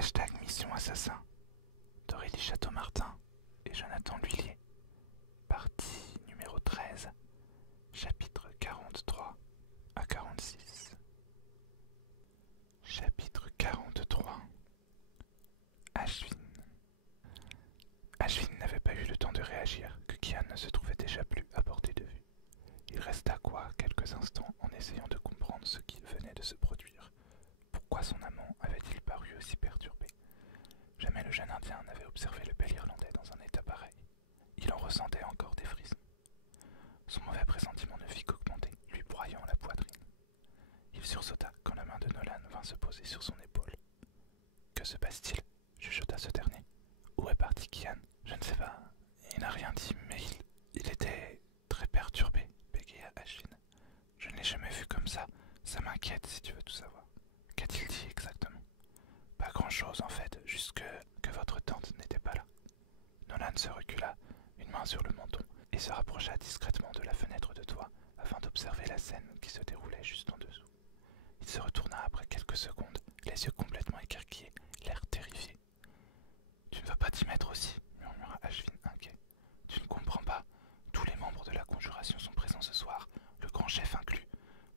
Hashtag Mission Assassin d'Aurélie Château-Martin et Jonathan Lhuillier. Partie numéro 13, chapitre 43 à 46. Chapitre 43. Ashwin. Ashwin n'avait pas eu le temps de réagir que Kian ne se trouvait déjà plus à portée de vue. Il resta quelques instants en essayant de comprendre ce qui venait de se produire. Pourquoi son amant avait-il paru aussi perturbé? Jamais le jeune Indien n'avait observé le bel Irlandais dans un état pareil. Il en ressentait encore des frissons. Son mauvais pressentiment ne fit qu'augmenter, lui broyant la poitrine. Il sursauta quand la main de Nolan vint se poser sur son épaule. « Que se passe-t-il » chuchota ce dernier. « Où est parti Kian ?»« Je ne sais pas. Il n'a rien dit, mais il était très perturbé, » bégaya Ashwin. « Je ne l'ai jamais vu comme ça. Ça m'inquiète si tu veux tout savoir. » « Qu'a-t-il dit exactement ?»« Pas grand-chose en fait, juste que votre tante n'était pas là. » Nolan se recula, une main sur le menton, et se rapprocha discrètement de la fenêtre de toit afin d'observer la scène qui se déroulait juste en dessous. Il se retourna après quelques secondes, les yeux complètement écarquillés, l'air terrifié. « Tu ne vas pas t'y mettre aussi ?» murmura Ashwin inquiet. « Tu ne comprends pas. Tous les membres de la conjuration sont présents ce soir, le grand chef inclus.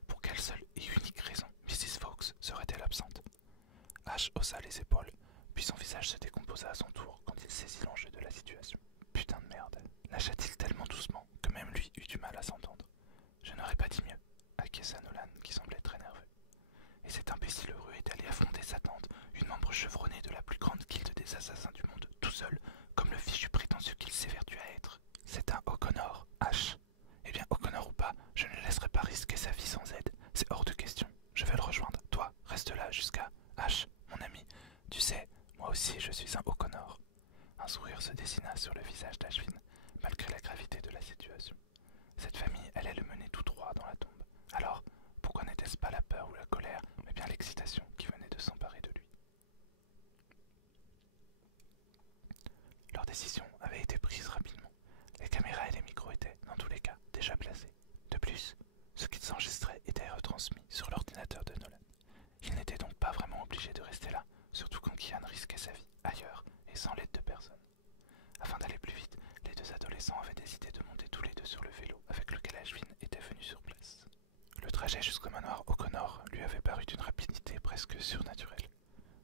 Pour quelle seule et unique raison Mrs. Fawkes serait-elle absente ?» Ash haussa les épaules, puis son visage se décomposa à son tour quand il saisit l'enjeu de la situation. Putain de merde, lâcha-t-il tellement doucement que même lui eut du mal à s'entendre. Je n'aurais pas dit mieux, acquiesça Nolan qui semblait très nerveux. Et cet imbécile heureux est allé affronter sa tante, une membre chevronnée de la plus grande guilde des assassins du monde, tout seul, comme le fichu prétentieux qu'il s'évertue à être. C'est un O'Connor, Ash. Eh bien, O'Connor ou pas, je ne laisserai pas risquer sa vie sans aide. C'est hors de question. Je vais le rejoindre. Toi, reste là jusqu'à... Ash, mon ami, tu sais, moi aussi je suis un O'Connor. Un sourire se dessina sur le visage d'Ashwin, malgré la gravité de la situation. Cette famille allait le mener tout droit dans la tombe. Alors, pourquoi n'était-ce pas la peur ou la colère, mais bien l'excitation qui venait de s'emparer de lui? Leur décision avait été prise rapidement. Les caméras et les micros étaient, dans tous les cas, déjà placés. De plus, ce qu'ils enregistraient était retransmis sur l'ordinateur de Nolan. Il n'était donc pas vraiment obligé de rester là, surtout quand Kian risquait sa vie, ailleurs et sans l'aide de personne. Afin d'aller plus vite, les deux adolescents avaient décidé de monter tous les deux sur le vélo avec lequel Ashwin était venu sur place. Le trajet jusqu'au manoir O'Connor lui avait paru d'une rapidité presque surnaturelle.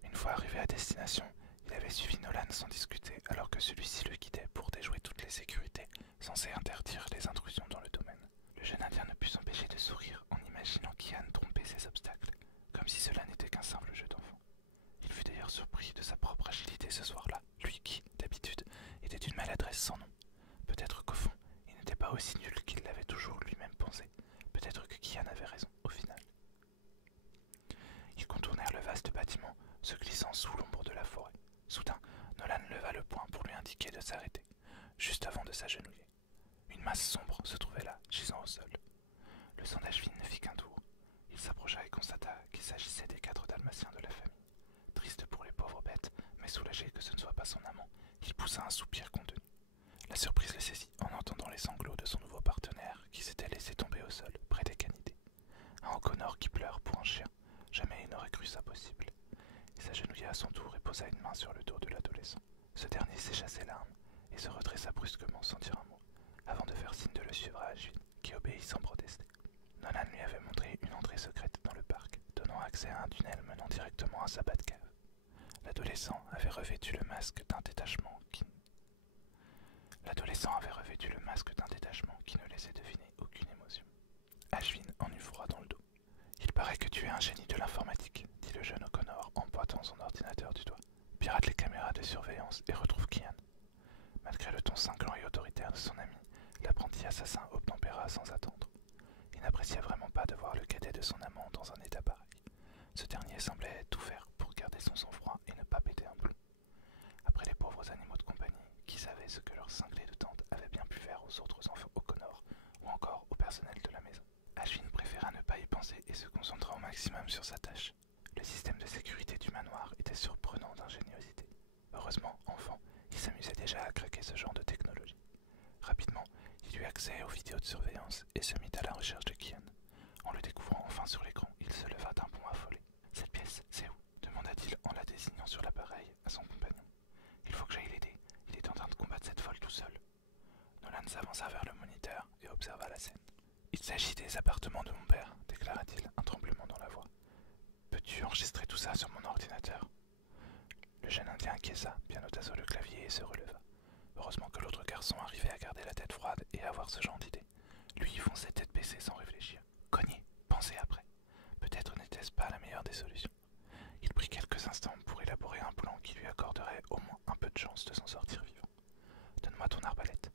Une fois arrivé à destination, il avait suivi Nolan sans discuter alors que celui-ci le guidait pour déjouer toutes les sécurités censées interdire les intrusions dans le domaine. Le jeune Indien ne put s'empêcher de sourire en imaginant Kian tromper ses obstacles, comme si cela n'était qu'un simple jeu d'enfant. Il fut d'ailleurs surpris de sa propre agilité ce soir-là, lui qui, d'habitude, était d'une maladresse sans nom. Peut-être qu'au fond, il n'était pas aussi nul qu'il l'avait toujours lui-même pensé. Peut-être que Kian avait raison, au final. Ils contournèrent le vaste bâtiment, se glissant sous l'ombre de la forêt. Soudain, Nolan leva le poing pour lui indiquer de s'arrêter, juste avant de s'agenouiller. Une masse sombre se trouvait là, gisant au sol. Le sang d'Ashwin ne fit qu'un tour. Il s'approcha et constata qu'il s'agissait des 4 dalmatiens de la famille. Triste pour les pauvres bêtes, mais soulagé que ce ne soit pas son amant, il poussa un soupir contenu. La surprise le saisit en entendant les sanglots de son nouveau partenaire qui s'était laissé tomber au sol, près des canidés. Un O'Connor qui pleure pour un chien. Jamais il n'aurait cru ça possible. Il s'agenouilla à son tour et posa une main sur le dos de l'adolescent. Ce dernier sécha ses larmes et se redressa brusquement sans dire un mot, avant de faire signe de le suivre à Ashwin, qui obéit sans protester. Nolan lui avait montré une entrée secrète dans le parc, donnant accès à un tunnel menant directement à sa Batcave. L'adolescent avait revêtu le masque d'un détachement qui ne laissait deviner aucune émotion. Ashwin en eut froid dans le dos. « Il paraît que tu es un génie de l'informatique, » dit le jeune O'Connor en pointant son ordinateur du doigt. « Pirate les caméras de surveillance et retrouve Kian. » Malgré le ton cinglant et autoritaire de son ami, l'apprenti assassin obtempéra sans attendre. Il n'apprécia vraiment pas de voir le cadet de son amant dans un état pareil. Ce dernier semblait tout faire pour garder son sang-froid et ne pas péter un plomb. Après les pauvres animaux de compagnie, qui savaient ce que leur cinglé de tante avait bien pu faire aux autres enfants O'Connor, ou encore au personnel de la maison, Ashwin préféra ne pas y penser et se concentra au maximum sur sa tâche. Le système de sécurité du manoir était surprenant d'ingéniosité. Heureusement, enfant, il s'amusait déjà à craquer ce genre de technologie. Rapidement, il eut accès aux vidéos de surveillance et se mit à la recherche de Kian. En le découvrant enfin sur l'écran, il se leva d'un bond affolé. « Cette pièce, c'est où ?» demanda-t-il en la désignant sur l'appareil s'avança vers le moniteur et observa la scène. « Il s'agit des appartements de mon père, déclara-t-il, un tremblement dans la voix. Peux-tu enregistrer tout ça sur mon ordinateur ?» Le jeune Indien acquiesça, pianota sur le clavier et se releva. Heureusement que l'autre garçon arrivait à garder la tête froide et à avoir ce genre d'idée. Lui fonçait tête baissée sans réfléchir. Cogner, penser après. Peut-être n'était-ce pas la meilleure des solutions. Il prit quelques instants pour élaborer un plan qui lui accorderait au moins un peu de chance de s'en sortir vivant. « Donne-moi ton arbalète. »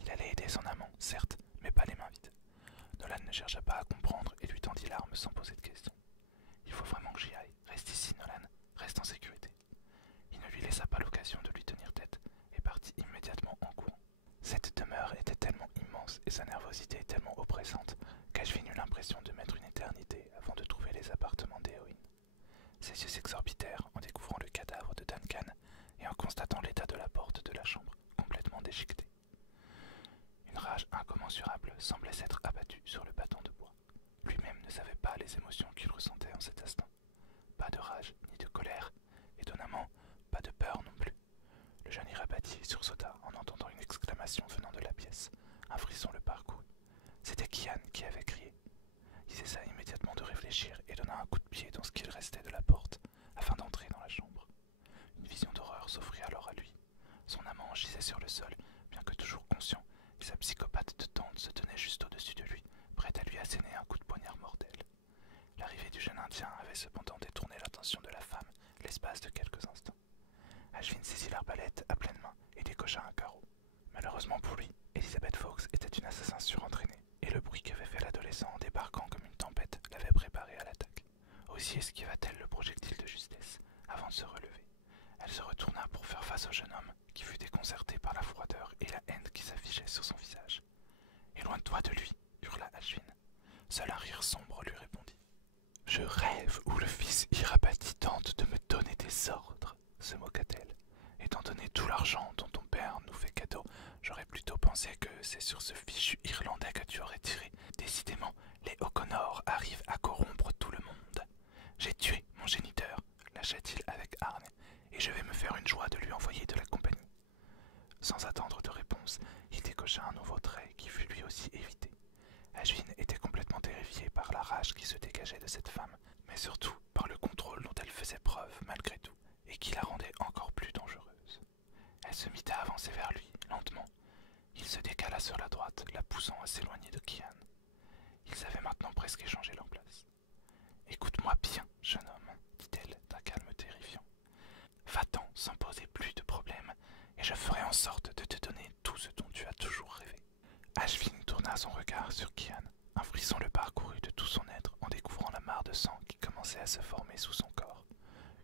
Il allait aider son amant, certes, mais pas les mains vides. Nolan ne chercha pas à comprendre et lui tendit l'arme sans poser de questions. « Il faut vraiment que j'y aille. Reste ici, Nolan. Reste en sécurité. » Il ne lui laissa pas l'occasion de lui tenir tête et partit immédiatement en courant. Cette demeure était tellement immense et sa nervosité tellement oppressante qu'Ashvin eut l'impression de mettre une éternité avant de trouver les appartements d'Éowyn. Ses yeux s'exorbitèrent en découvrant le cadavre de Duncan et en constatant l'état de la porte de la chambre, complètement déchiquetée. Une rage incommensurable semblait s'être abattue sur le bâton de bois. Lui-même ne savait pas les émotions qu'il ressentait en cet instant. Pas de rage ni de colère, étonnamment, pas de peur non plus. Le jeune irréparti sursauta en entendant une exclamation venant de la pièce. Un frisson le parcourut. C'était Kian qui avait crié. Il cessa immédiatement de réfléchir et donna un coup de pied dans ce qu'il restait de la porte afin d'entrer dans la chambre. Une vision d'horreur s'offrit alors à lui. Son amant gisait sur le sol, bien que toujours conscient, et sa psychopathe de tante se tenait juste au-dessus de lui, prête à lui asséner un coup de poignard mortel. L'arrivée du jeune Indien avait cependant détourné l'attention de la femme l'espace de quelques instants. Ashvin saisit l'arbalète à pleine main et décocha un carreau. Malheureusement pour lui, Elizabeth Fox était une assassin surentraînée, et le bruit qu'avait fait l'adolescent en débarquant comme une tempête l'avait préparé à l'attaque. Aussi esquiva-t-elle le projectile de justesse avant de se relever. Elle se retourna pour faire face au jeune homme, qui fut déconcerté par la froideur et la haine qui s'affichait sur son visage. « Éloigne-toi de lui !» hurla Ashvin. Seul un rire sombre lui répondit. « Je rêve où le fils irabati tente de me donner des ordres, » se moqua-t-elle. « Étant donné tout l'argent dont ton père nous fait cadeau, j'aurais plutôt pensé que c'est sur ce fichu Irlandais que tu aurais tiré. Décidément, les O'Connor arrivent à corrompre tout le monde. J'ai tué mon géniteur, lâcha-t-il avec hargne, et je vais me faire une joie de lui envoyer de la compagnie. » Sans attendre de réponse, il décocha un nouveau trait qui fut lui aussi évité. Ashvin était complètement terrifié par la rage qui se dégageait de cette femme, mais surtout par le contrôle dont elle faisait preuve malgré tout, et qui la rendait encore plus dangereuse. Elle se mit à avancer vers lui, lentement. Il se décala sur la droite, la poussant à s'éloigner de Kian. Ils avaient maintenant presque échangé leur place. « Écoute-moi bien, jeune homme, » dit-elle d'un calme terrifiant. « Va-t'en sans poser plus de problèmes, et je ferai en sorte de te donner tout ce dont tu as toujours rêvé. » Ashvin tourna son regard sur Kian. Un frisson le parcourut de tout son être en découvrant la mare de sang qui commençait à se former sous son corps.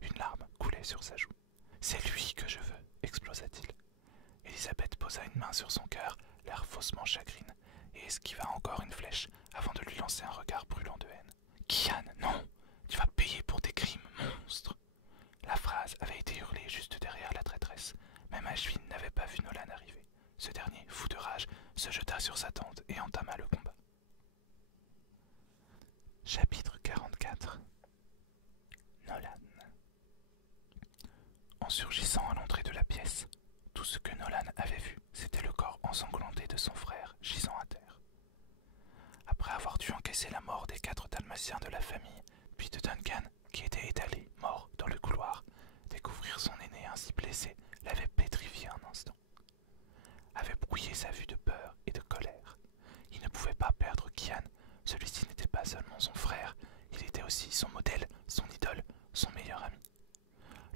Une larme coulait sur sa joue. « C'est lui que je veux !» explosa-t-il. Elisabeth posa une main sur son cœur, l'air faussement chagrine, et esquiva encore une flèche avant de lui lancer un regard brûlant de haine. « Kian, non! Tu vas payer pour tes crimes, monstre !» La phrase avait été hurlée juste derrière la traîtresse. Même Ashvin n'avait pas vu Nolan arriver. Ce dernier, fou de rage, se jeta sur sa tente et entama le combat. Chapitre 44. Nolan. En surgissant à l'entrée de la pièce, tout ce que Nolan avait vu, c'était le corps ensanglanté de son frère gisant à terre. Après avoir dû encaisser la mort des 4 dalmatiens de la famille, puis de Duncan, qui était étalé, mort, dans le couloir, découvrir son aîné ainsi blessé l'avait pétrifié un instant. Avait brouillé sa vue de peur et de colère. Il ne pouvait pas perdre Kian. Celui-ci n'était pas seulement son frère, il était aussi son modèle, son idole, son meilleur ami.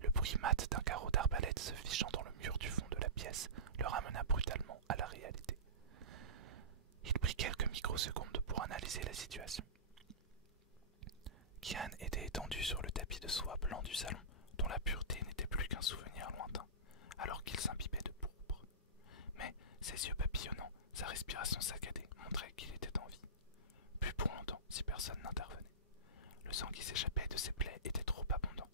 Le bruit mat d'un carreau d'arbalète se fichant dans le mur du fond de la pièce le ramena brutalement à la réalité. Il prit quelques microsecondes pour analyser la situation. Kian était étendu sur le tapis de soie blanc du salon, dont la pureté n'était plus qu'un souvenir lointain, alors qu'il s'imbibait de pourpre. Mais ses yeux papillonnants, sa respiration saccadée montraient qu'il était en vie. Plus pour longtemps, si personne n'intervenait. Le sang qui s'échappait de ses plaies était trop abondant.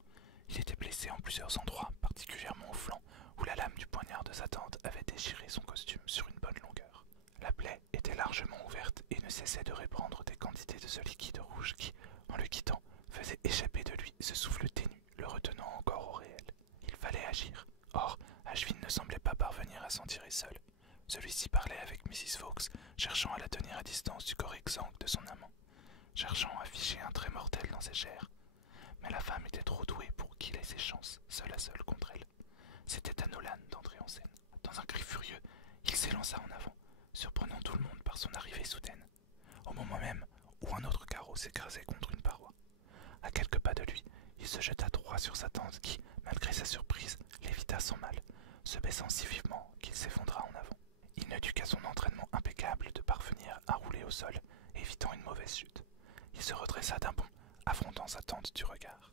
Il était blessé en plusieurs endroits, particulièrement au flanc, où la lame du poignard de sa tante avait déchiré son costume sur une bonne longueur. La plaie était largement ouverte et ne cessait de répandre des quantités de ce liquide rouge qui, en le quittant, faisait échapper de lui ce souffle ténu, le retenant encore au réel. Il fallait agir. Or, Ashvin ne semblait pas parvenir à s'en tirer seul. Celui-ci parlait avec Mrs. Fawkes, cherchant à la tenir à distance du corps exsangue de son amant, cherchant à ficher un trait mortel dans ses chairs. Mais la femme était trop douée pour qu'il ait ses chances, seul à seul contre elle. C'était à Nolan d'entrer en scène. Dans un cri furieux, il s'élança en avant, surprenant tout le monde par son arrivée soudaine, au moment même où un autre carreau s'écrasait contre une paroi. À quelques pas de lui, il se jeta droit sur sa tante qui, malgré sa surprise, l'évita sans mal, se baissant si vivement qu'il s'effondra en avant. Il ne dut qu'à son entraînement impeccable de parvenir à rouler au sol, évitant une mauvaise chute. Il se redressa d'un bond, affrontant sa tante du regard.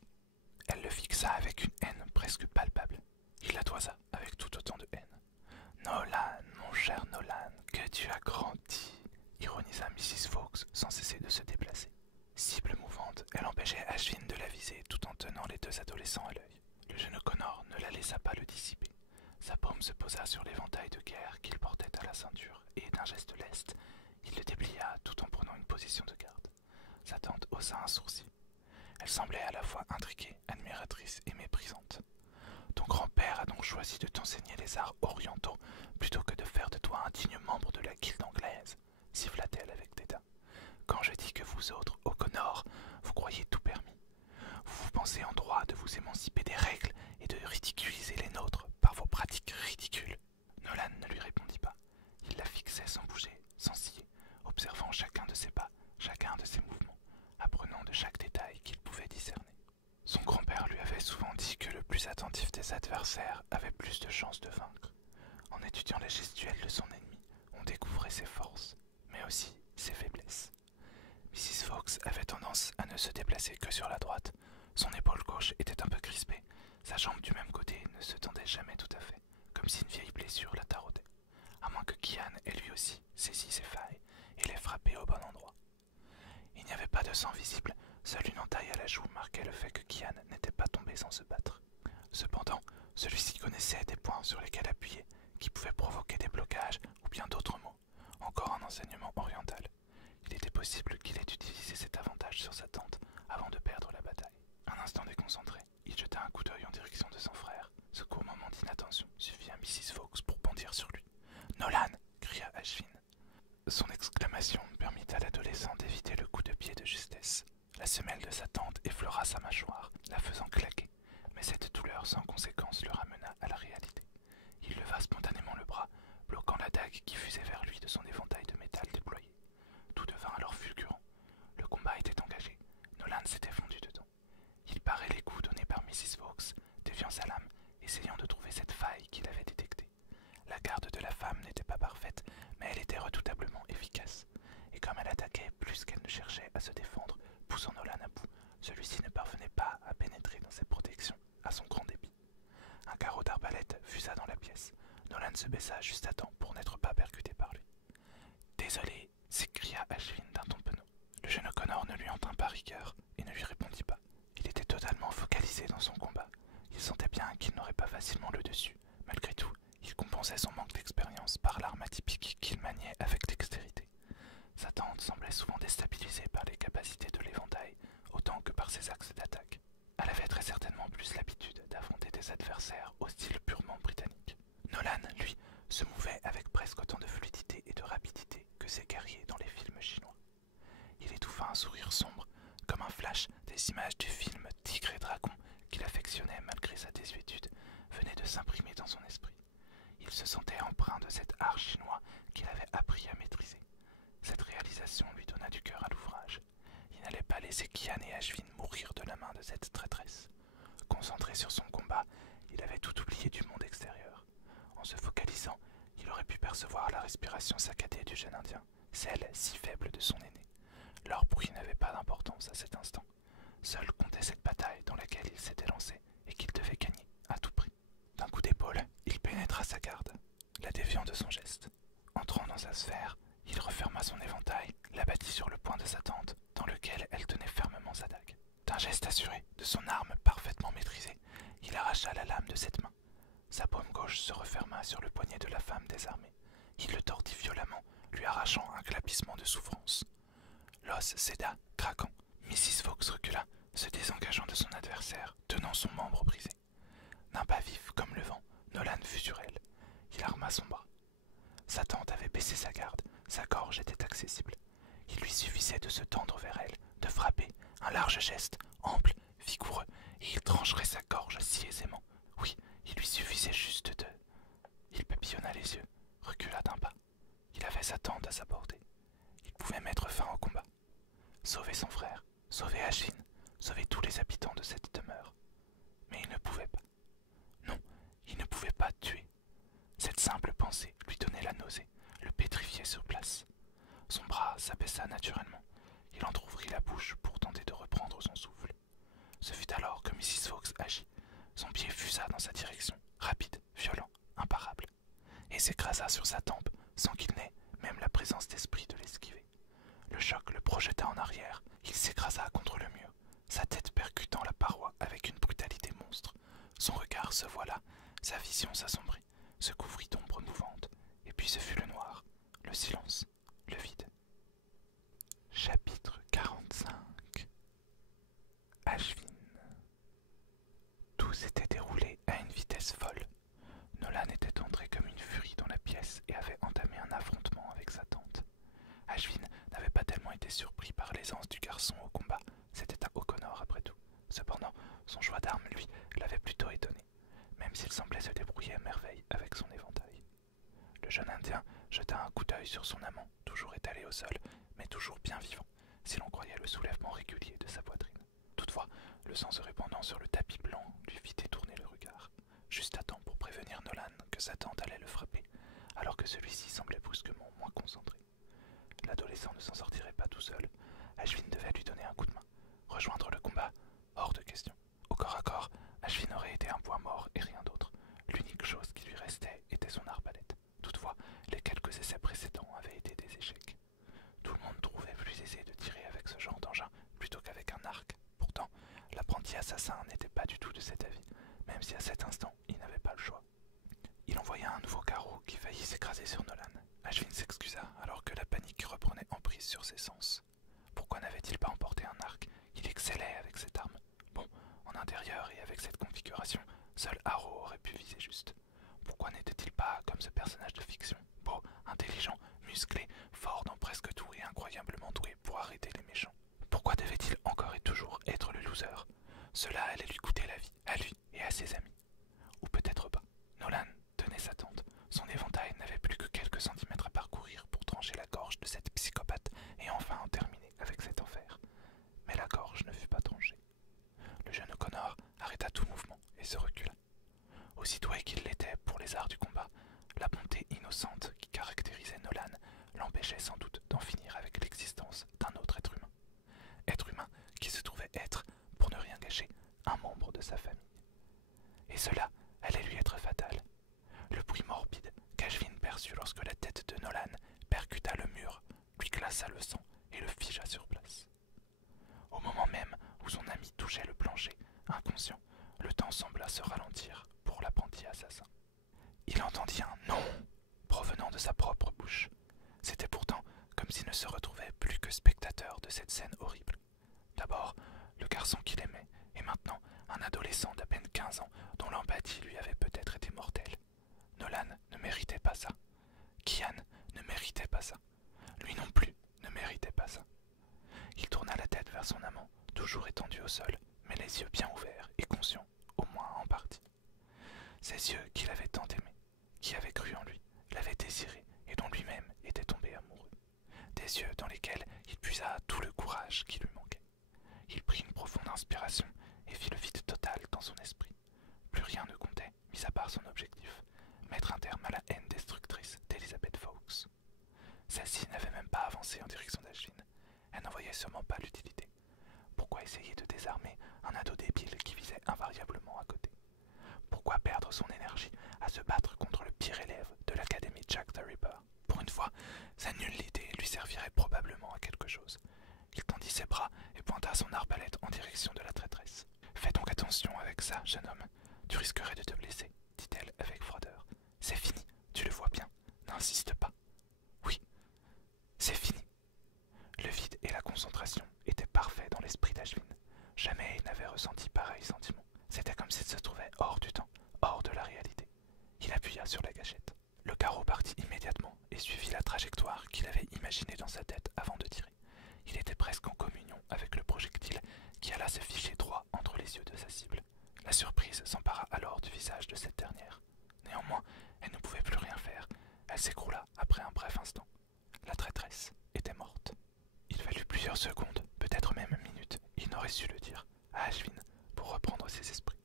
Elle le fixa avec une haine presque palpable. Il la toisa avec tout autant de haine. « Nolan, mon cher Nolan, que tu as grandi !» ironisa Mrs. Fawkes sans cesser de se déplacer. Cible mouvante, elle empêchait Ashvin de la viser tout en tenant les deux adolescents à l'œil. Le jeune Connor ne la laissa pas le dissiper. Sa paume se posa sur l'éventail de guerre qu'il portait à la ceinture et, d'un geste leste, il le déplia tout en prenant une position de garde. Sa tante haussa un sourcil. Elle semblait à la fois intriguée, admiratrice et méprisante. « Ton grand-père a donc choisi de t'enseigner les arts orientaux plutôt que de faire de toi un digne membre de la guilde anglaise, siffla-t-elle avec dédain. Quand je dis que vous autres, O'Connor, vous croyez tout permis. Vous pensez en droit de vous émanciper des règles et de ridiculiser les nôtres par vos pratiques ridicules. » Nolan ne lui répondit pas. Il la fixait sans bouger, sans scier, observant chacun de ses pas, chacun de ses mouvements, apprenant de chaque détail qu'il pouvait discerner. Son grand-père lui avait souvent dit que le plus attentif des adversaires avait plus de chances de vaincre. En étudiant les gestuels de son ennemi, on découvrait ses forces, mais aussi ses faiblesses. Mrs. Fawkes avait tendance à ne se déplacer que sur la droite. Son épaule gauche était un peu crispée. Sa jambe du même côté ne se tendait jamais tout à fait, comme si une vieille blessure la taraudait, à moins que Kian ait lui aussi saisi ses failles et les frappé au bon endroit. Il n'y avait pas de sang visible, seule une entaille à la joue marquait le fait que Kian n'était pas tombé sans se battre. Cependant, celui-ci connaissait des points sur lesquels appuyer, qui pouvaient provoquer des blocages ou bien d'autres maux, encore un enseignement oriental. Il était possible qu'il ait utilisé cet avantage sur sa tante avant de perdre la bataille. Un instant déconcentré, il jeta un coup d'œil en direction de son frère. Ce court moment d'inattention suffit à Mrs. Fawkes pour bondir sur lui. « Nolan !» cria Ashvin. Son exclamation permit à l'adolescent d'éviter le coup de pied de justesse. La semelle de sa tante effleura sa mâchoire, la faisant claquer, mais cette douleur sans conséquence le ramena à la réalité. Il leva spontanément le bras, bloquant la dague qui fusait vers lui de son éventail de métal déployé. Tout devint alors fulgurant. Le combat était engagé. Nolan s'était fondu dedans. Il parait les coups donnés par Mrs. Fawkes, déviant sa lame, essayant de trouver cette faille qu'il avait détectée. La garde de la femme n'était pas parfaite, mais elle était redoutablement efficace. Et comme elle attaquait plus qu'elle ne cherchait à se défendre, poussant Nolan à bout, celui-ci ne parvenait pas à pénétrer dans ses protections, à son grand dépit. Un carreau d'arbalète fusa dans la pièce. Nolan se baissa juste à temps pour n'être pas percuté par lui. « Désolé !» s'écria Ashvin d'un ton penaud. Le jeune Connor ne lui en tint pas rigueur et ne lui répondit pas. Il était totalement focalisé dans son combat. Il sentait bien qu'il n'aurait pas facilement le dessus. Malgré tout, il compensait son manque d'expérience par l'arme atypique qu'il maniait avec dextérité. Sa tante semblait souvent déstabilisée par les capacités de l'éventail, autant que par ses axes d'attaque. Elle avait très certainement plus l'habitude d'affronter des adversaires au style purement britannique. Nolan, lui, se mouvait avec presque autant de fluidité et de rapidité que ses guerriers dans les films chinois. Il étouffa un sourire sombre, comme un flash des images du film Tigre et Dragon qu'il affectionnait malgré sa désuétude, venaient de s'imprimer dans son esprit. Il se sentait empreint de cet art chinois qu'il avait appris à maîtriser. Cette réalisation lui donna du cœur à l'ouvrage. Il n'allait pas laisser Kian et Ashvin mourir de la main de cette traîtresse. Concentré sur son combat, il avait tout oublié du monde extérieur. En se focalisant, il aurait pu percevoir la respiration saccadée du jeune Indien, celle si faible de son aîné. Leur bruit n'avait pas d'importance à cet instant. Seul comptait cette bataille dans laquelle il s'était lancé et qu'il devait gagner à tout prix. D'un coup d'épaule, il pénétra sa garde, la déviant de son geste. Entrant dans sa sphère, il referma son éventail, l'abattit sur le poing de sa tante, dans lequel elle tenait fermement sa dague. D'un geste assuré, de son arme parfaitement maîtrisée, il arracha la lame de cette main. Sa paume gauche se referma sur le poignet de la femme désarmée. Il le tordit violemment, lui arrachant un glapissement de souffrance. L'os céda, craquant. Mrs. Fawkes recula, se désengageant de son adversaire, tenant son membre brisé. D'un pas vif comme le vent, Nolan fut sur elle. Il arma son bras. Sa tante avait baissé sa garde, sa gorge était accessible. Il lui suffisait de se tendre vers elle, de frapper, un large geste, ample, vigoureux, et il trancherait sa gorge si aisément. Oui, il lui suffisait juste de... Il papillonna les yeux, recula d'un pas. Il avait sa tante à sa portée. Il pouvait mettre fin au combat. Sauver son frère, sauver Ashvin, sauver tous les habitants de cette demeure. Mais il ne pouvait pas. Non, il ne pouvait pas tuer. Cette simple pensée lui donnait la nausée, le pétrifiait sur place. Son bras s'abaissa naturellement. Il entr'ouvrit la bouche pour tenter de reprendre son souffle. Ce fut alors que Mrs. Fawkes agit. Son pied fusa dans sa direction, rapide, violent, imparable, et s'écrasa sur sa tempe sans qu'il n'ait même la présence d'esprit de l'esquiver. Le choc le projeta en arrière. Il s'écrasa contre le mur, sa tête percutant la paroi avec une brutalité monstre. Son regard se voila, sa vision s'assombrit, se couvrit d'ombres mouvantes, et puis ce fut le noir, le silence, le vide. Chapitre 45. Ashvin. Tout s'était déroulé à une vitesse folle. Nolan était entré comme une furie dans la pièce et avait entamé un affrontement avec sa tante. Ashvin n'avait pas tellement été surpris par l'aisance du garçon au combat, c'était un O'Connor après tout. Cependant, son choix d'armes, lui, l'avait plutôt étonné, même s'il semblait se débrouiller à merveille avec son éventail. Le jeune Indien jeta un coup d'œil sur son amant, toujours étalé au sol, mais toujours bien vivant, si l'on croyait le soulèvement régulier de sa poitrine. Toutefois, le sang se répandant sur le tapis blanc lui fit détourner le regard, juste à temps pour prévenir Nolan que sa tante allait le frapper, alors que celui-ci semblait brusquement moins concentré. L'adolescent ne s'en sortirait pas tout seul. Ashvin devait lui donner un coup de main. Rejoindre le combat, hors de question. Au corps à corps, Ashvin aurait été un bois mort et rien d'autre. L'unique chose qui lui restait était son arbalète. Toutefois, les quelques essais précédents avaient été des échecs. Tout le monde trouvait plus aisé de tirer avec ce genre d'engin plutôt qu'avec un arc. Pourtant, l'apprenti assassin n'était pas du tout de cet avis, même si à cet instant, il n'avait pas le choix. Il envoya un nouveau carreau qui faillit s'écraser sur Nolan. Ashvin s'excusa alors que la panique reprenait emprise sur ses sens. Pourquoi n'avait-il pas emporté un arc? Il excellait avec cette arme. Bon, en intérieur et avec cette configuration, seul Harrow aurait pu viser juste. Pourquoi n'était-il pas comme ce personnage de fiction, beau, intelligent, musclé, fort dans presque tout et incroyablement doué pour arrêter les méchants? Pourquoi devait-il encore et toujours être le loser? Cela allait lui coûter la vie, à lui et à ses amis. Ou peut-être pas. Nolan tenait sa tante. Son éventail n'avait plus que quelques centimètres à parcourir pour trancher la gorge de cette psychopathe et enfin en terminer avec cet enfer. Mais la gorge ne fut pas tranchée. Le jeune O'Connor arrêta tout mouvement et se recula. Aussi doué qu'il l'était pour les arts du combat, la bonté innocente qui caractérisait Nolan l'empêchait sans doute d'en finir avec l'existence d'un autre être humain. Être humain qui se trouvait être, pour ne rien gâcher, un membre de sa famille. Et cela allait lui être fatal. Le bruit morbide qu'Ashvin perçut lorsque la tête de Nolan percuta le mur lui glaça le sang et le figea sur place. Au moment même où son ami touchait le plancher, inconscient, le temps sembla se ralentir pour l'apprenti assassin. Il entendit un « non » provenant de sa propre bouche. C'était pourtant comme s'il ne se retrouvait plus que spectateur de cette scène horrible. D'abord, le garçon qu'il aimait, et maintenant un adolescent d'à peine 15 ans dont l'empathie lui avait peut-être été mortelle. Nolan ne méritait pas ça. Kian ne méritait pas ça. Lui non plus ne méritait pas ça. Il tourna la tête vers son amant, toujours étendu au sol, mais les yeux bien ouverts et conscients, au moins en partie. Ces yeux qu'il avait tant aimés, qui avaient cru en lui, l'avaient désiré et dont lui-même était tombé amoureux. Des yeux dans lesquels il puisa tout le courage qui lui manquait. Il prit une profonde inspiration et fit le vide total dans son esprit. Plus rien ne comptait, mis à part son objectif, mettre un terme à la haine destructrice d'Elizabeth Fawkes. Celle-ci n'avait même pas avancé en direction d'Ashvin. Elle n'en voyait sûrement pas l'utilité. Pourquoi essayer de désarmer un ado débile qui visait invariablement à côté? Pourquoi perdre son énergie à se battre contre le pire élève de l'académie Jack the Ripper? Pour une fois, sa nullité lui servirait probablement à quelque chose. Il tendit ses bras et pointa son arbalète en direction de la traîtresse. « Fais donc attention avec ça, jeune homme. Tu risquerais de te blesser, dit-elle avec froideur. C'est fini, tu le vois bien. N'insiste pas. Oui, c'est fini. Le vide et la concentration étaient parfaits dans l'esprit d'Ashvin. Jamais il n'avait ressenti pareil sentiment. C'était comme s'il se trouvait hors du temps, hors de la réalité. Il appuya sur la gâchette. Le carreau partit immédiatement et suivit la trajectoire qu'il avait imaginée dans sa tête avant de tirer. Il était presque en communion avec le projectile qui alla se ficher droit entre les yeux de sa cible. La surprise s'empara alors du visage de cette dernière. Néanmoins, elle ne pouvait plus rien faire. Elle s'écroula après un bref instant. La traîtresse était morte. Il fallut plusieurs secondes, peut-être même minutes, il n'aurait su le dire, à Ashvin pour reprendre ses esprits.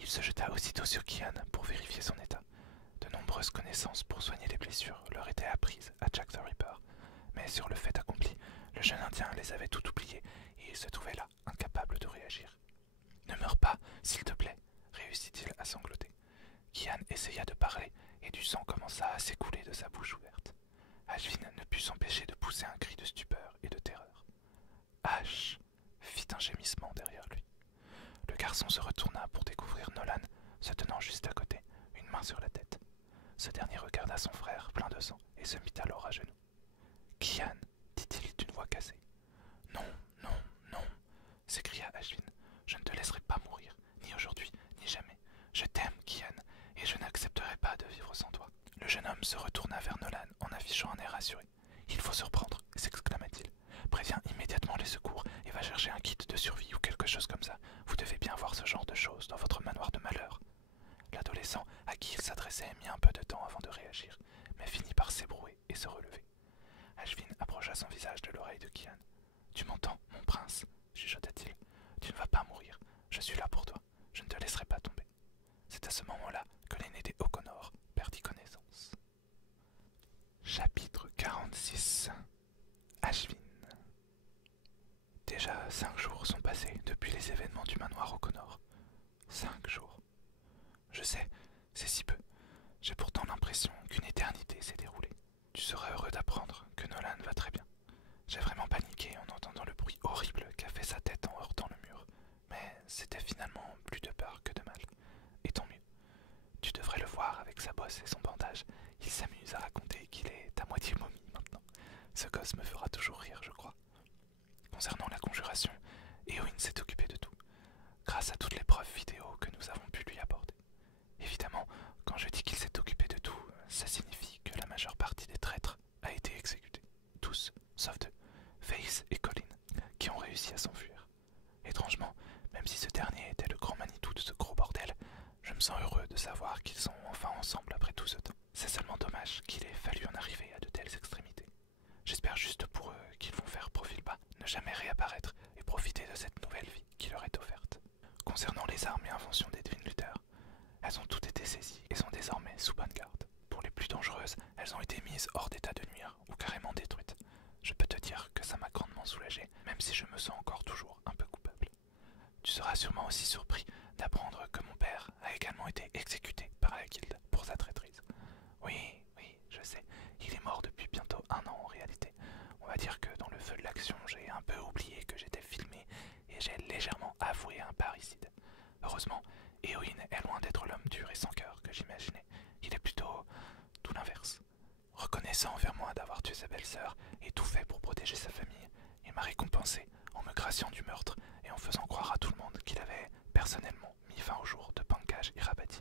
Il se jeta aussitôt sur Kian pour vérifier son état. De nombreuses connaissances pour soigner les blessures leur étaient apprises à Jack the Ripper, mais sur le fait accompli, le jeune Indien les avait tout oubliés et il se trouvait là, incapable de réagir. « Ne meurs pas, s'il te plaît, réussit-il à sangloter. Kian essaya de parler et du sang commença à s'écouler de sa bouche ouverte. Ashvin ne put s'empêcher de pousser un cri de stupeur et de terreur. Ash fit un gémissement derrière lui. Le garçon se retourna pour découvrir Nolan se tenant juste à côté, une main sur la tête. Ce dernier regarda son frère plein de sang et se mit alors à genoux. Kian, dit-il d'une voix cassée. Non, non, non, s'écria Ashvin. Je ne te laisserai pas mourir, ni aujourd'hui, ni jamais. Je t'aime, Kian, et je n'accepterai pas de vivre sans toi. Le jeune homme se retourna vers Nolan en affichant un air rassuré. Il faut se reprendre, s'exclama-t-il. Préviens immédiatement les secours et va chercher un kit de survie ou quelque chose comme ça. Vous devez bien voir ce genre de choses dans votre manoir de malheur. L'adolescent à qui il s'adressait mit un peu de temps avant de réagir, mais finit par s'ébrouer et se relever. Ashvin approcha son visage de l'oreille de Kian. « Tu m'entends, mon prince ?» chuchota-t-il. « Tu ne vas pas mourir. Je suis là pour toi. Je ne te laisserai pas tomber. » C'est à ce moment-là que l'aîné des O'Connor perdit connaissance. Chapitre 46. Ashvin. Déjà 5 jours sont passés depuis les événements du manoir O'Connor. 5 jours. Je sais, c'est si peu. J'ai pourtant l'impression qu'une éternité s'est déroulée. Tu seras heureux d'apprendre que Nolan va très bien. J'ai vraiment paniqué en entendant le bruit horrible qu'a fait sa tête en heurtant le mur. Mais c'était finalement plus de peur que de mal. Et tant mieux. Tu devrais le voir avec sa bosse et son bandage. Il s'amuse à raconter qu'il est à moitié momie maintenant. Ce gosse me fera toujours rire, je crois. Concernant la conjuration, Éowyn s'est occupée de tout, grâce à toutes les preuves vidéo que nous avons pu lui apporter. Évidemment, quand je dis qu'il s'est occupé de tout, ça signifie que la majeure partie des traîtres a été exécutée. Tous, sauf deux, Faith et Colin, qui ont réussi à s'enfuir. Étrangement, même si ce dernier était le grand Manitou de ce gros bordel, je me sens heureux de savoir qu'ils sont enfin ensemble après tout ce temps. C'est seulement dommage qu'il ait fallu en arriver à de telles extrémités. J'espère juste pour eux qu'ils vont faire profil bas, ne jamais réapparaître et profiter de cette nouvelle vie qui leur est offerte. Concernant les armes et inventions d'Edwin Luther, elles ont toutes été saisies et sont désormais sous bonne garde. Pour les plus dangereuses, elles ont été mises hors d'état de nuire ou carrément détruites. Je peux te dire que ça m'a grandement soulagé, même si je me sens encore toujours un peu coupable. Tu seras sûrement aussi surpris d'apprendre que mon père a également été exécuté par la guilde pour sa traîtrise. Oui, je sais, il est mort depuis bientôt 1 an en réalité. On va dire que dans le feu de l'action, j'ai un peu oublié que j'étais filmé et j'ai légèrement avoué un parricide. Heureusement, Éowyn est loin d'être l'homme dur et sans cœur que j'imaginais. Il est plutôt tout l'inverse. Reconnaissant envers moi d'avoir tué sa belle-sœur et tout fait pour protéger sa famille, il m'a récompensé en me graciant du meurtre et en faisant croire à tout le monde qu'il avait personnellement mis fin au jour de Pankaj et Rabati,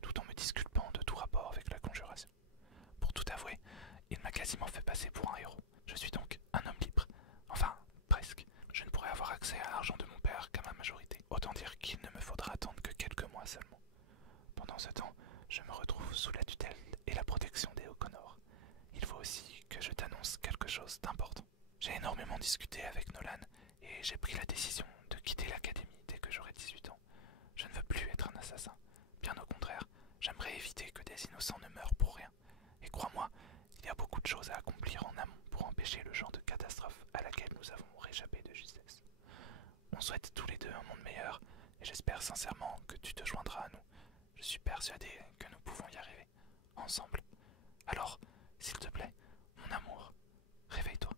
tout en me disculpant de tout rapport avec la conjuration. Pour tout avouer, il m'a quasiment fait passer pour un héros. Je suis donc un homme libre. Enfin, presque. Je ne pourrai avoir accès à l'argent de mon père qu'à ma majorité. Autant dire qu'il ne me faudra attendre que quelques mois seulement. Pendant ce temps, je me retrouve sous la tutelle et la protection des O'Connor. Il faut aussi que je t'annonce quelque chose d'important. J'ai énormément discuté avec Nolan et j'ai pris la décision de quitter l'académie dès que j'aurai 18 ans. Je ne veux plus être un assassin. Bien au contraire, j'aimerais éviter que des innocents ne meurent pour rien. Et crois-moi, il y a beaucoup de choses à accomplir en amont pour empêcher le genre de catastrophe à laquelle nous avons réchappé de justesse. On souhaite tous les deux un monde meilleur et j'espère sincèrement que tu te joindras à nous. Je suis persuadé que nous pouvons y arriver, ensemble. Alors, s'il te plaît, mon amour, réveille-toi.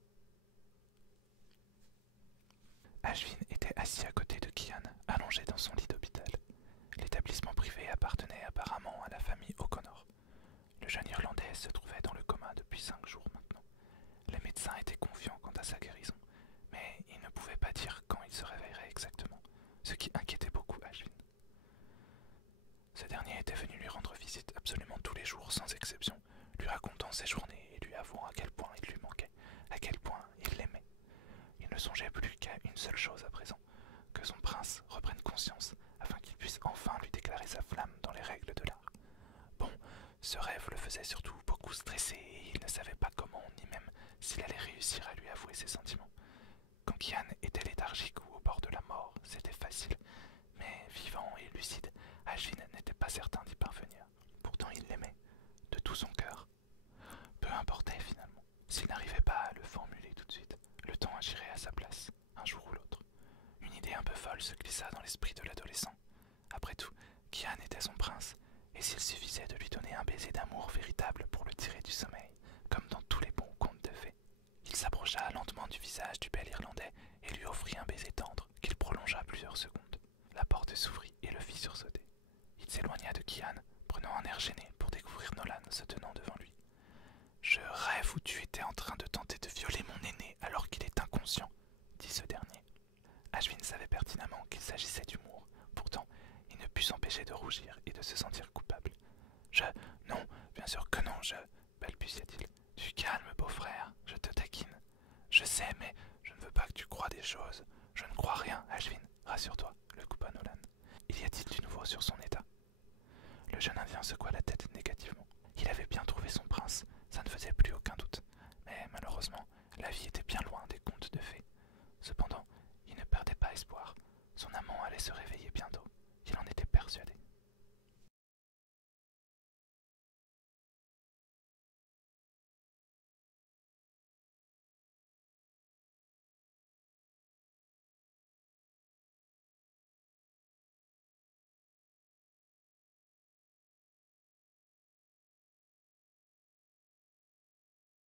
Ashvin était assis à côté de Kian, allongé dans son lit d'hôpital. L'établissement privé appartenait apparemment à la famille O'Connor. Le jeune Irlandais se trouvait dans le coma depuis 5 jours maintenant. Les médecins étaient confiants quant à sa guérison, mais ils ne pouvaient pas dire quand il se réveillerait exactement, ce qui inquiétait beaucoup Ashvin. Ce dernier était venu lui rendre visite absolument tous les jours sans exception, lui racontant ses journées et lui avouant à quel point il lui manquait, à quel point il l'aimait. Il ne songeait plus qu'à une seule chose à présent, que son prince reprenne conscience afin qu'il puisse enfin lui déclarer sa flamme dans les règles de l'art. Bon, ce rêve le faisait surtout beaucoup stresser et il ne savait pas comment ni même s'il allait réussir à lui avouer ses sentiments. Quand Kian était léthargique ou au bord de la mort, c'était facile, mais vivant et lucide, Ashvin n'était pas certain d'y parvenir. Pourtant il l'aimait, de tout son cœur. Peu importait finalement, s'il n'arrivait pas à le formuler tout de suite, le temps agirait à sa place, un jour ou l'autre. Une idée un peu folle se glissa dans l'esprit de l'adolescent. Après tout, Kian était son prince, et s'il suffisait de lui donner un baiser d'amour véritable pour le tirer du sommeil, comme dans tous les bons contes de fées. Il s'approcha lentement du visage du bel Irlandais et lui offrit un baiser tendre qu'il prolongea plusieurs secondes. La porte s'ouvrit et le fit sursauter. Il s'éloigna de Kian, prenant un air gêné pour découvrir Nolan se tenant devant lui. « Je rêve où tu étais en train de tenter de violer mon aîné alors qu'il est inconscient, » dit ce dernier. Ashvin savait pertinemment qu'il s'agissait d'humour. Pourtant, il ne put s'empêcher de rougir et de se sentir coupable. « Non, bien sûr que non, balbutia-t-il. « Du calme, beau-frère, je te taquine. Je sais, mais je ne veux pas que tu croies des choses. Je ne crois rien, Ashvin, rassure-toi, » le coupa Nolan. « Y a-t-il du nouveau sur son état ?» Le jeune Indien secoua la tête négativement. Il avait bien trouvé son prince, ça ne faisait plus aucun doute. Mais malheureusement, la vie était bien loin des contes de fées. Cependant, il ne perdait pas espoir. Son amant allait se réveiller bientôt. Il en était persuadé.